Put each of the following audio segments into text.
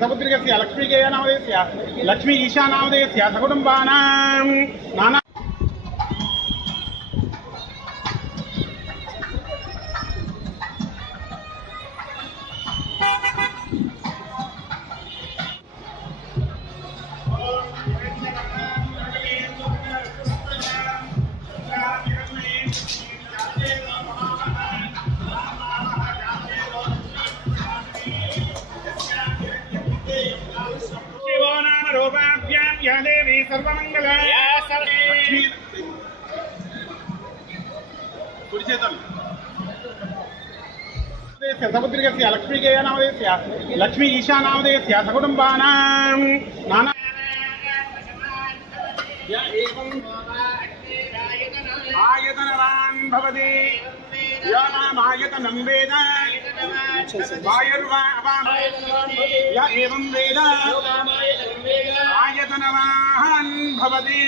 समुद्रिकस्य लक्ष्मीकेय नामधेयस्य लक्ष्मी ईशा नामधेयस्य सकुटुम्बानां नाना या देवी सर्वमंगला समुद्रिकस्य लक्ष्मीकेय नामधेयस्य लक्ष्मी ईशा नामधेयस्य सकुटुम्बानां नाना आयतनवान् भवति यो नामायतनं वेद वायुर्वा य एवं वेद आयतनवान् भवति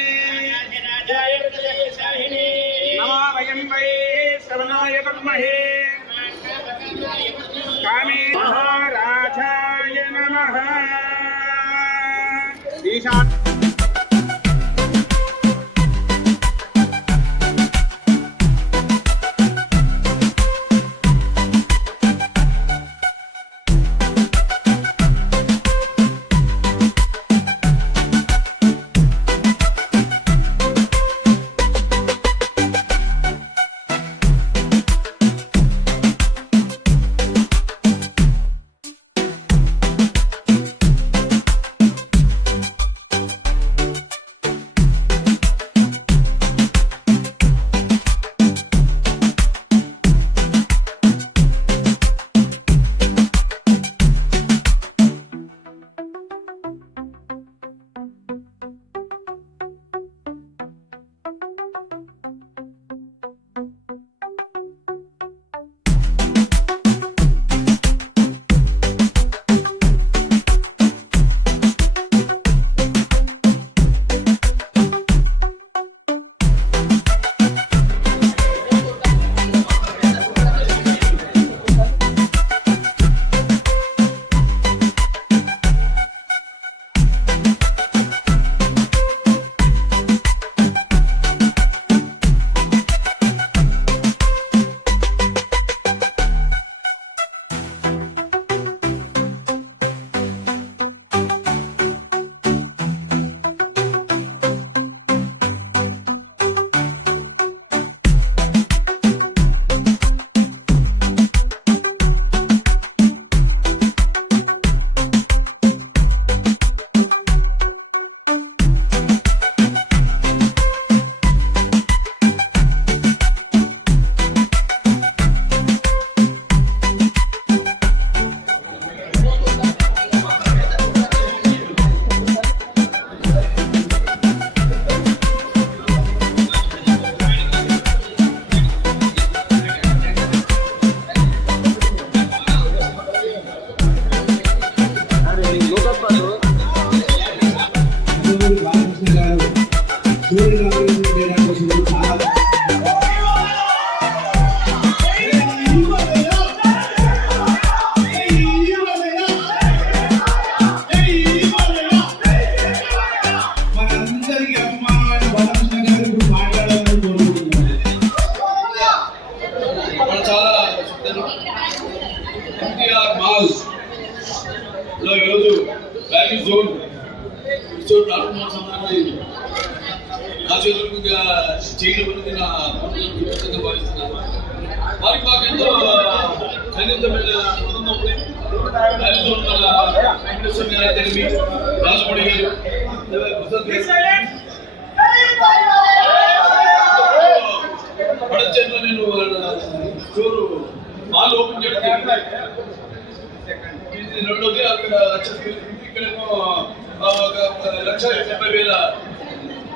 नमो वयं वै श्रवणाय कुर्महे कामे महाराजाय नमः ईशा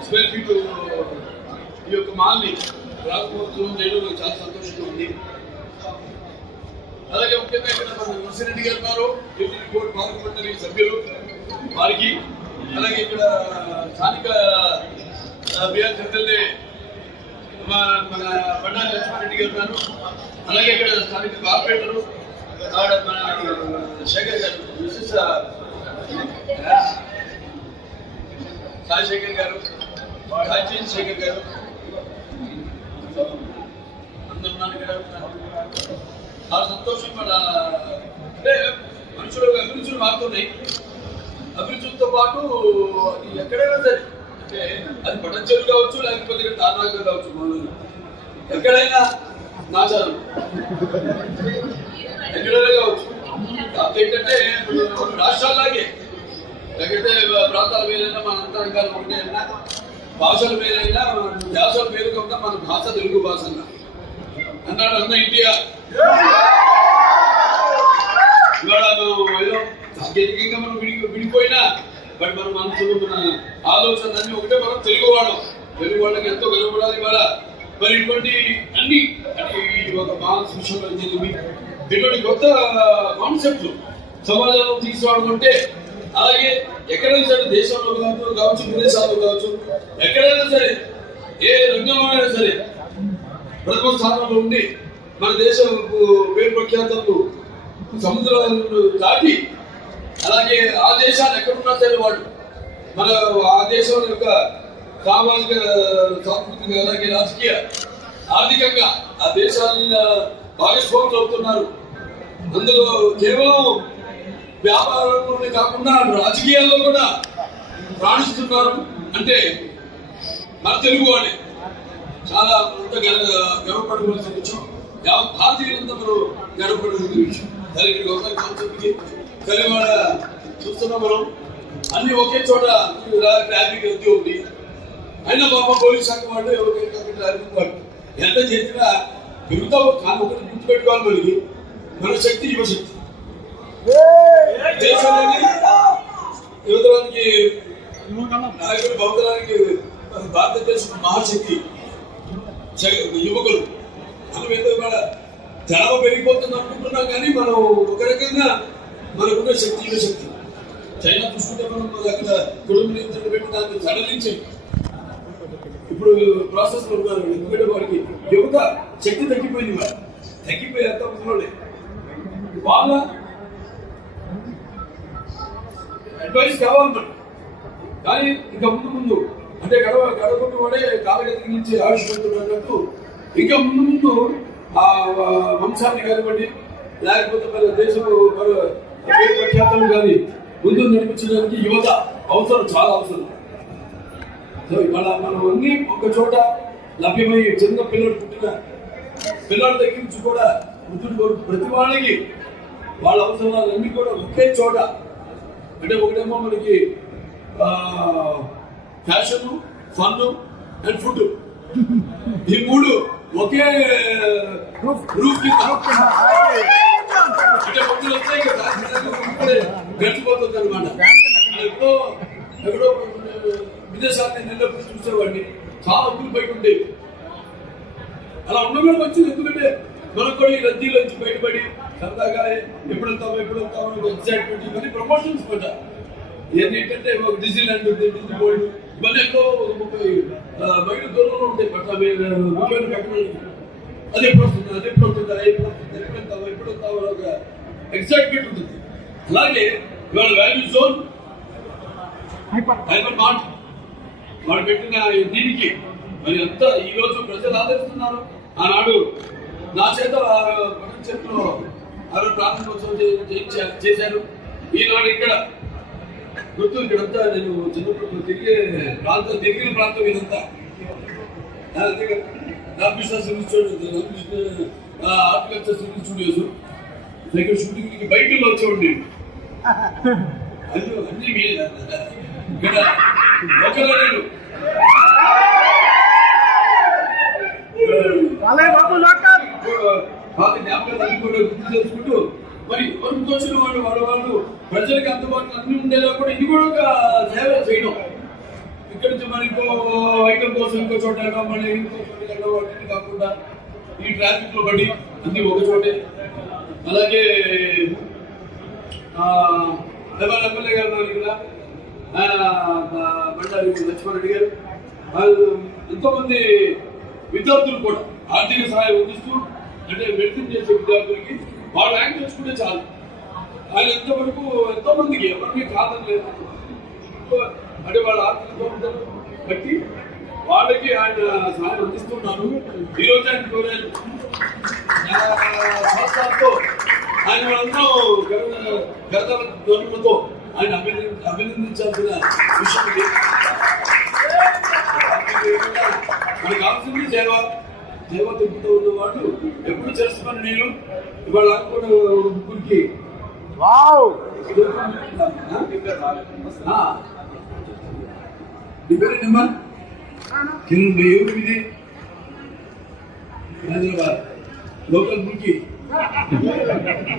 స్క్వేర్ ఫీట్ ఈ యొక్క మాల్ని రాకపోవడం చేయడం చాలా సంతోషంగా ఉంది. అలాగే ముఖ్యంగా ఇక్కడ నర్సిరెడ్డి గారు ఉన్నారు, కోర్టు పార్లమెంటరీ సభ్యులు వారికి, అలాగే ఇక్కడ స్థానిక బిఆర్ ఎమ్మెల్యే మన బండారి లక్ష్మారెడ్డి గారు ఉన్నారు, అలాగే ఇక్కడ స్థానిక కార్పొరేటరు మన శేఖర్ గారు, విశిష్ట సాయి శేఖర్ గారు, సాయి శేఖర్ గారు అందరున్నాను ఇక్కడ. చాలా సంతోషం. మన అంటే మనుషులు అభిరుచులు మారుతున్నాయి. అభిరుచులతో పాటు అది ఎక్కడైనా సరే, అంటే అది పటంచెరు కావచ్చు, లేకపోతే తానాగా కావచ్చు, మనం ఎక్కడైనా నాచారం ఎక్కడైనా కావచ్చు. కాకపోతే ఏంటంటే రాష్ట్రాల్లాగే లేకపోతే ప్రాంతాల వేరైనా మన అంతరంగాలు ఒకటే అయినా, భాషల వేరైనా, వ్యాసాల వేరు కాకుండా మన భాష తెలుగు భాష అన్నాడు అన్న ఇండియా. ఇవాళ ఏదో సాంకేతికంగా మనం విడిపోయినా బట్ మన మనసులో మన ఆలోచన అన్ని ఒకటే. మనం తెలుగు వాళ్ళకి ఎంతో గర్వపడాలి. ఇవాళ మరి ఇటువంటి అన్ని ఒక మానస విషయంలో తెలివి ఇటువంటి కొత్త కాన్సెప్ట్లు సమాజంలో తీసుకురావడుకుంటే, అలాగే ఎక్కడైనా సరే దేశంలో కావచ్చు, విదేశాల్లో కావచ్చు, ఎక్కడైనా సరే ఏ రంగంలో అయినా సరే ప్రథమ స్థానంలో ఉండి మన దేశం పేరు ప్రఖ్యాతలు సముద్రాలను దాటి, అలాగే ఆ దేశాలు ఎక్కడున్నా సరే వాళ్ళు మన ఆ దేశం యొక్క సామాజిక, సాంస్కృతిక, అలాగే రాజకీయ, ఆర్థికంగా ఆ దేశాల భాగస్వాములు అవుతున్నారు. అందులో కేవలం వ్యాపారంలోనే కాకుండా రాజకీయాల్లో కూడా రాణిస్తున్నారు. అంటే మన తెలుగు వాళ్ళే చాలా గర్వపడవలసిన విషయం. భారతీయులంతా మనం గర్వపడవలసిన విషయం. కలిగి ఒకరి కాన్సెప్ట్కి కలివాడ చూస్తున్నాం మనం. అన్ని ఒకే చోట ట్రాఫిక్ రద్దీ ఉంది. అయినా పాప పోలీస్ శాఖ వాళ్ళు ఒకే ట్రాఫిక్ వాళ్ళు ఎంత చేసినా పెరుగుతావు. కానీ ఒకటి గుర్తుపెట్టుకోవాలి, మనకి మన శక్తి యువశక్తి. దేశంలోని యువతరానికి, నాయకుడు బౌద్ధరానికి భారతదేశం మహాశక్తి యువకులు. మనం ఏదో కూడా జనాభా పెరిగిపోతుంది అనుకుంటున్నాం, కానీ మనం ఒక రకంగా మనకున్న శక్తి యువశక్తి. చైనా చూసుకుంటే మనం అక్కడ కుటుంబ నియంత్రణ పెట్టి దాన్ని సడలించి ఇప్పుడు ప్రాసెస్ లో ఉన్నారు. ఎందుకంటే వాడికి యువత శక్తి తగ్గిపోయింది. వాడు తగ్గిపోయి అంత ముసలోడే. వాళ్ళ అడ్వైస్ కావాలి మనకి. కానీ ఇంకా ముందు అంటే గడపట్టు వాడే కాలగతికి నుంచి ఆవిష్కరిస్తున్నారు అన్నట్టు ఇంకా ముందు ఆ వంశాన్ని కానివ్వండి, లేకపోతే మన దేశం ప్రఖ్యాతలు కానీ ముందు నడిపించడానికి యువత అవసరం, చాలా అవసరం. సో ఇవాళ మనం అన్ని ఒక చోట లభ్యమై చిన్న పిల్లలు పుట్టిన పిల్లల దగ్గర నుంచి కూడా వృద్ధుడు ప్రతి వాళ్ళకి వాళ్ళ అవసరాలన్నీ కూడా ఒకే చోట. అంటే ఒకటేమో మనకి ఫ్యాషన్, ఫన్ అండ్ ఫుడ్, ఈ మూడు ఒకే రూప్ కింద. అంటే పొద్దులు వచ్చాయి కదా, గడిచిపోతుంది అనమాట. ఎక్కడో విదేశాన్ని నిలబడి చూసేవాడిని, చాలా ఊరు బయట ఉండేవి. అలా ఉండడం వచ్చింది. ఎందుకంటే మనకు కూడా ఈ రద్దీలో నుంచి బయటపడి సరదాగా ఎప్పుడు వెళ్తామో ఎగ్జైట్మెంట్, ఇవన్నీ ప్రమోషన్స్ కూడా. ఏంటంటే ఒక డిజిలాండ్, డిజిల్ వరల్డ్, ఇవన్నీ ఎక్కువ 30 మైళ్ళ దూరంలో ఉంటాయి. ముఖ్యమైన పట్టణాలు. అది ఎప్పుడు వస్తుందా ఎప్పుడు వెళ్తావో ఒక ఎగ్జైట్మెంట్ ఉంటుంది. అలాగే ఇవాళ వాల్యూ జోన్, హైపర్ మార్ట్ వాడు పెట్టిన దీనికి మరి అంతా ఈ రోజు ప్రజలు ఆదరిస్తున్నారు. ఆనాడు నా చేత ప్రపంచంలో ప్రారంభోత్సవం చేశారు. ఈనాడు ఇక్కడ గుర్తు, ఇక్కడంతా నేను చిన్నప్పుడు తిరిగిన ప్రాంతం ఇదంతా. రామకృష్ణ హార్టికల్చర్ సివిల్ స్టూడియోస్ దగ్గర షూటింగ్ బైకుల్లో వచ్చేవాడు నేను. అన్ని ఇక్కడ ఒకరు నేను జ్ఞాపకాలు కూడా గుర్తు చేసుకుంటూ మరి ఎవరికి తోచిన వాళ్ళు ప్రజలకు అందుబాటులో అన్ని ఉండేలా కూడా ఇది కూడా ఒక సేవ చేయడం. ఇక్కడ నుంచి మరి ఇంకో ఐటమ్ కోసం ఇంకో చోట మళ్ళీ ఇంకో చోట కాకుండా ఈ ట్రాఫిక్ లో పడి అన్ని ఒక చోటే. అలాగే ఎమ్మెల్యే గారు ఉన్నారు ఇక్కడ, బండారి లక్ష్మణరెడ్డి గారు, ఎంతో మంది విద్యార్థులు కూడా ఆర్థిక సహాయం అందిస్తూ, అంటే మెడిసిన్ చేసే విద్యార్థులకి వాళ్ళు ర్యాంక్ తెచ్చుకుంటే చాలు. ఆయన ఎంతవరకు ఎంతో మందికి ఎవరికి కాదని లేదు అంటే వాళ్ళ ఆర్థిక బట్టి వాళ్ళకి ఆయన సహాయం అందిస్తున్నారు. ఈ రోజు ఆయన కోరారు సంవత్సరాలతో ఆయన వాళ్ళందరూ గర్వంతో ఆయన అభినందించాల్సిన విషయం ఇది. మనకు కావాల్సింది సేవ తిరుగుతూ ఉన్న వాళ్ళు ఎప్పుడు చేస్తామని నేను ఇవాళ కూడా ముగ్గురికి నెంబర్ ఇది హైదరాబాద్ లోకల్ మురికి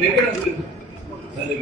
ఎక్కడ సరే